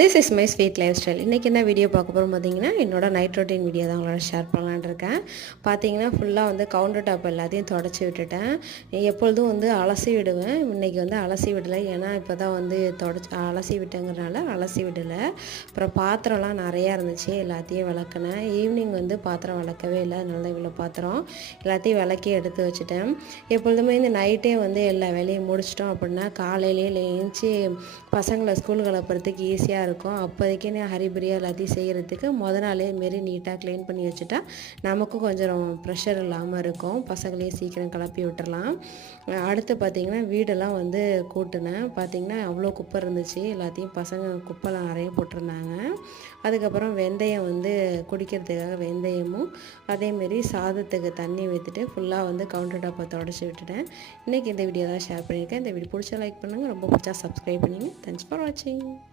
This is my sweet life style. இன்றைக்கி என்ன video பார்க்க போகிறோம் பார்த்தீங்கன்னா, என்னோட நைட் ரொட்டீன் வீடியோ தான் உங்களோட ஷேர் பண்ணலான்னு இருக்கேன். பார்த்தீங்கன்னா ஃபுல்லாக வந்து கவுண்டர் டாப் எல்லாத்தையும் தொடச்சி விட்டுட்டேன். எப்பொழுதும் வந்து அலசி விடுவேன். இன்றைக்கி வந்து அலசி விடலை, ஏன்னா இப்போ தான் வந்து அலசி விட்டேங்கிறனால அலசி விடலை. அப்புறம் பாத்திரம்லாம் நிறையா இருந்துச்சு, எல்லாத்தையும் விளக்குனேன். ஈவினிங் வந்து பாத்திரம் விளக்கவே இல்லை, அதனால தான் இவ்வளோ பாத்திரம் எல்லாத்தையும் விளக்கி எடுத்து வச்சுட்டேன். எப்பொழுதுமே இந்த நைட்டே வந்து எல்லா வேலையும் முடிச்சிட்டோம் அப்படின்னா காலையிலேயே எழுந்துச்சி பசங்களை ஸ்கூலுக்கு அனுப்புறதுக்கு ஈஸியாக இருக்கும். அப்போதைக்கு நான் ஹரிபரியாக எல்லாத்தையும் செய்கிறதுக்கு நாளே மாரி நீட்டாக க்ளீன் பண்ணி வச்சுட்டா நமக்கும் கொஞ்சம் ப்ரெஷர் இல்லாமல் இருக்கும். பசங்களையும் சீக்கிரம் கிளப்பி விட்டுறலாம். அடுத்து பார்த்திங்கன்னா வீடெல்லாம் வந்து கூட்டினேன். பார்த்திங்கன்னா அவ்வளோ குப்பை இருந்துச்சு, எல்லாத்தையும் பசங்க குப்பைலாம் நிறைய போட்டிருந்தாங்க. அதுக்கப்புறம் வெந்தயம் வந்து குடிக்கிறதுக்காக வெந்தயமும், அதேமாரி சாதத்துக்கு தண்ணி ஊற்றிட்டு ஃபுல்லாக வந்து கவுண்டர் டாப்பை தொடச்சி விட்டுட்டேன். இன்றைக்கி இந்த வீடியோ தான் ஷேர் பண்ணியிருக்கேன். இந்த வீடியோ பிடிச்சா லைக் பண்ணுங்கள், ரொம்ப பிடிச்சா சப்ஸ்கிரைப் பண்ணுங்கள். தேங்க்ஸ் ஃபார் வாட்சிங்.